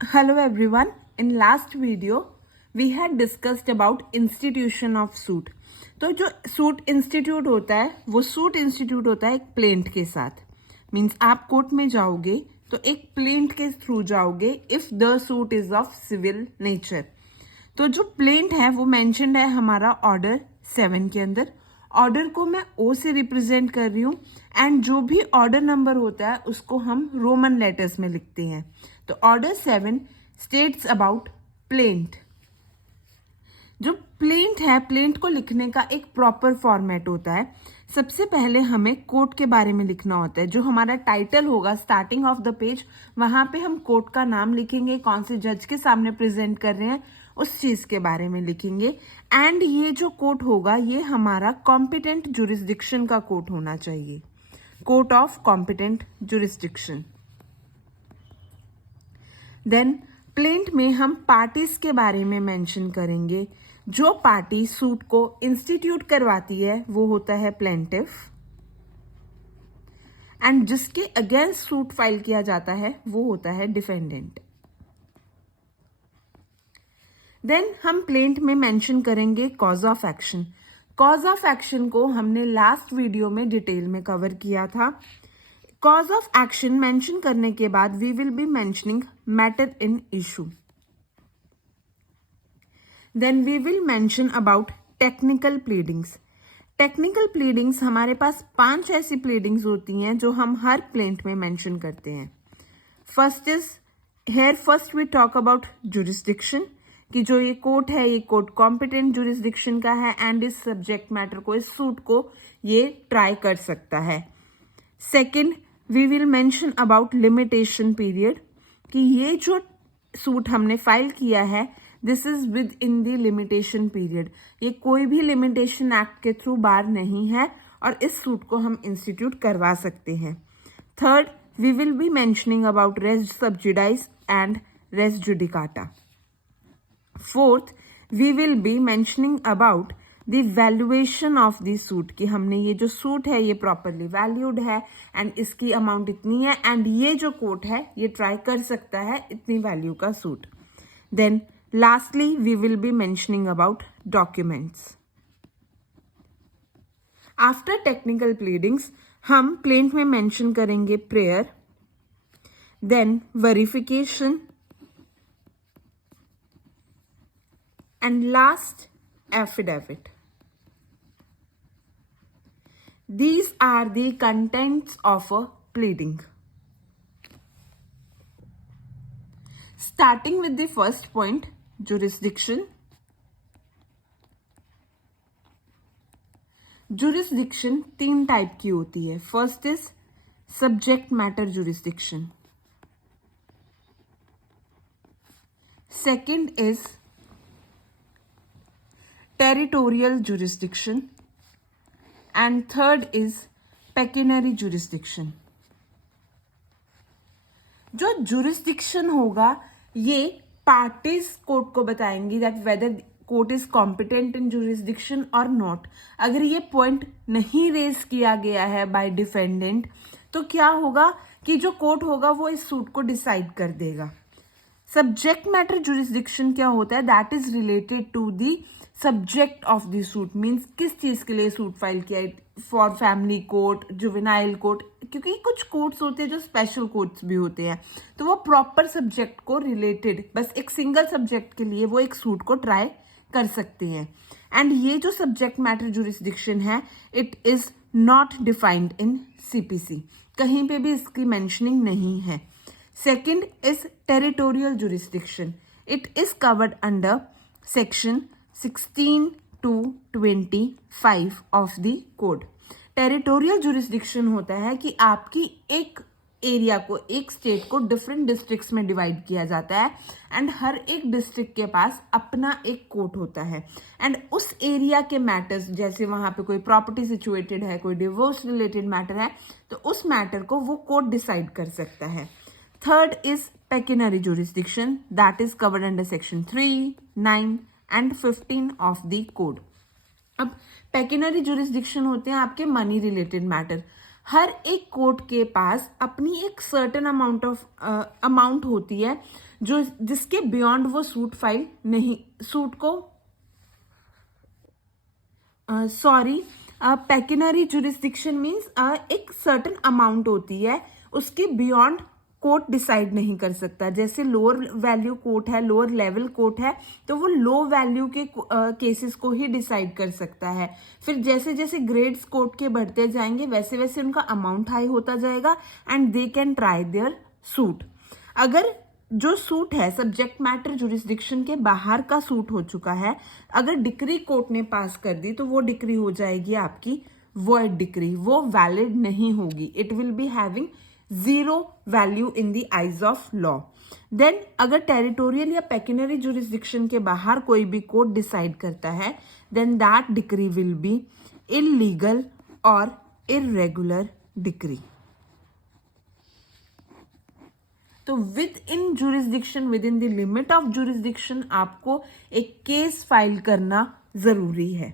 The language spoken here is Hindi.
Hello everyone. In last video, we had discussed about institution of suit. तो जो सूट इंस्टीट्यूट होता है वो सूट इंस्टीट्यूट होता है एक प्लेंट के साथ. मीन्स आप कोर्ट में जाओगे तो एक प्लेंट के थ्रू जाओगे if the suit is of civil nature. तो जो प्लेंट है वो मेंशन्ड है हमारा ऑर्डर 7 के अंदर. ऑर्डर को मैं ओ से रिप्रेजेंट कर रही हूँ एंड जो भी ऑर्डर नंबर होता है उसको हम रोमन लेटर्स में लिखते हैं. तो ऑर्डर 7 स्टेट्स अबाउट प्लेंट. जो प्लेंट है, प्लेंट को लिखने का एक प्रॉपर फॉर्मेट होता है. सबसे पहले हमें कोर्ट के बारे में लिखना होता है. जो हमारा टाइटल होगा स्टार्टिंग ऑफ द पेज, वहां पे हम कोर्ट का नाम लिखेंगे, कौन से जज के सामने प्रेजेंट कर रहे हैं उस चीज के बारे में लिखेंगे. एंड ये जो कोर्ट होगा ये हमारा कॉम्पिटेंट जुरिस्डिक्शन का कोर्ट होना चाहिए. Court of competent jurisdiction. Then plaint में हम पार्टीज के बारे में मेंशन करेंगे. जो पार्टी सूट को इंस्टीट्यूट करवाती है वो होता है प्लेंटिफ एंड जिसके अगेंस्ट सूट फाइल किया जाता है वो होता है डिफेंडेंट. देन हम प्लेंट में मेंशन करेंगे cause of action. Cause of action को हमने लास्ट वीडियो में डिटेल में कवर किया था. कॉज ऑफ एक्शन मेंशन करने के बाद we will be mentioning matter in issue. Then we will mention about technical pleadings. Technical pleadings हमारे पास 5 ऐसी प्लीडिंग्स होती हैं जो हम हर प्लेंट में मेंशन करते हैं. First we talk about jurisdiction कि जो ये कोर्ट है ये कोर्ट कॉम्पिटेंट जुरिस्डिक्शन का है एंड इस सब्जेक्ट मैटर को, इस सूट को ये ट्राई कर सकता है. Second we will mention about limitation period कि ये जो सूट हमने फाइल किया है this is within the limitation period. ये कोई भी लिमिटेशन एक्ट के थ्रू बार नहीं है और इस सूट को हम इंस्टीट्यूट करवा सकते हैं. Third we will be mentioning about res sub judice and res judicata. Fourth we will be mentioning about the valuation of the suit कि हमने ये जो सूट है ये प्रॉपरली वैल्यूड है एंड इसकी अमाउंट इतनी है एंड ये जो कोर्ट है ये ट्राई कर सकता है इतनी वैल्यू का suit. Then lastly we will be mentioning about documents. After technical pleadings हम प्लेंट में मेंशन करेंगे prayer, then verification and last affidavit. These are the contents of a pleading. Starting with the first point, jurisdiction. Jurisdiction 3 type की होती है. First is subject matter jurisdiction. Second is territorial jurisdiction and third is pecuniary jurisdiction. जो jurisdiction होगा ये parties कोर्ट को बताएंगी that whether court is competent in jurisdiction और नॉट. अगर ये पॉइंट नहीं रेज किया गया है बाय डिफेंडेंट तो क्या होगा कि जो कोर्ट होगा वो इस सूट को डिसाइड कर देगा. सब्जेक्ट मैटर जुरिस्डिक्शन क्या होता है, that is related to the subject of the suit. Means किस चीज के लिए सूट फाइल किया है, for family court, juvenile court, क्योंकि कुछ कोर्ट्स होते हैं जो स्पेशल कोर्ट्स भी होते हैं तो वो प्रॉपर सब्जेक्ट को रिलेटेड बस एक सिंगल सब्जेक्ट के लिए वो एक सूट को ट्राई कर सकते हैं. एंड ये जो सब्जेक्ट मैटर जुरिस्डिक्शन है it is not defined in CPC. कहीं पे भी इसकी मेंशनिंग नहीं है. Second is territorial jurisdiction. It is covered under section 16 to 25 of the code. Territorial jurisdiction होता है कि आपकी एक एरिया को, एक स्टेट को डिफरेंट डिस्ट्रिक्ट्स में डिवाइड किया जाता है एंड हर एक डिस्ट्रिक्ट के पास अपना एक कोर्ट होता है एंड उस एरिया के मैटर्स, जैसे वहां पे कोई प्रॉपर्टी सिचुएटेड है, कोई डिवोर्स रिलेटेड मैटर है तो उस मैटर को वो कोर्ट डिसाइड कर सकता है. Third is pecuniary jurisdiction that is covered under section 3, 9 and 15 of the code. अब pecuniary jurisdiction होते हैं आपके मनी रिलेटेड मैटर. हर एक कोर्ट के पास अपनी एक सर्टेन अमाउंट होती है जो जिसके बियॉन्ड वो सूट फाइल नहीं, सूट को पेक्यूनरी जुरिस्डिक्शन मीन्स एक सर्टेन अमाउंट होती है, उसके बियॉन्ड कोर्ट डिसाइड नहीं कर सकता। जैसे लोअर वैल्यू कोर्ट है, लोअर लेवल कोर्ट है, तो वो लो वैल्यू के केसेस को ही डिसाइड कर सकता है। फिर जैसे जैसे ग्रेड्स कोर्ट के बढ़ते जाएंगे वैसे वैसे उनका अमाउंट हाई होता जाएगा and they can try their suit. अगर जो सूट है सब्जेक्ट मैटर जुरिस्डिक्शन के बाहर का सूट हो चुका है, अगर डिक्री कोर्ट ने पास कर दी तो वो डिक्री हो जाएगी आपकी वॉइड डिक्री, वो वैलिड नहीं होगी। It will be having zero value in the eyes of law. Then अगर टेरिटोरियल या पेक्यूनरी जुरिस्डिक्शन के बाहर कोई भी कोर्ट डिसाइड करता है, then that decree will be illegal और इरेगुलर डिक्री। तो within jurisdiction, within the limit of jurisdiction आपको एक केस फाइल करना जरूरी है।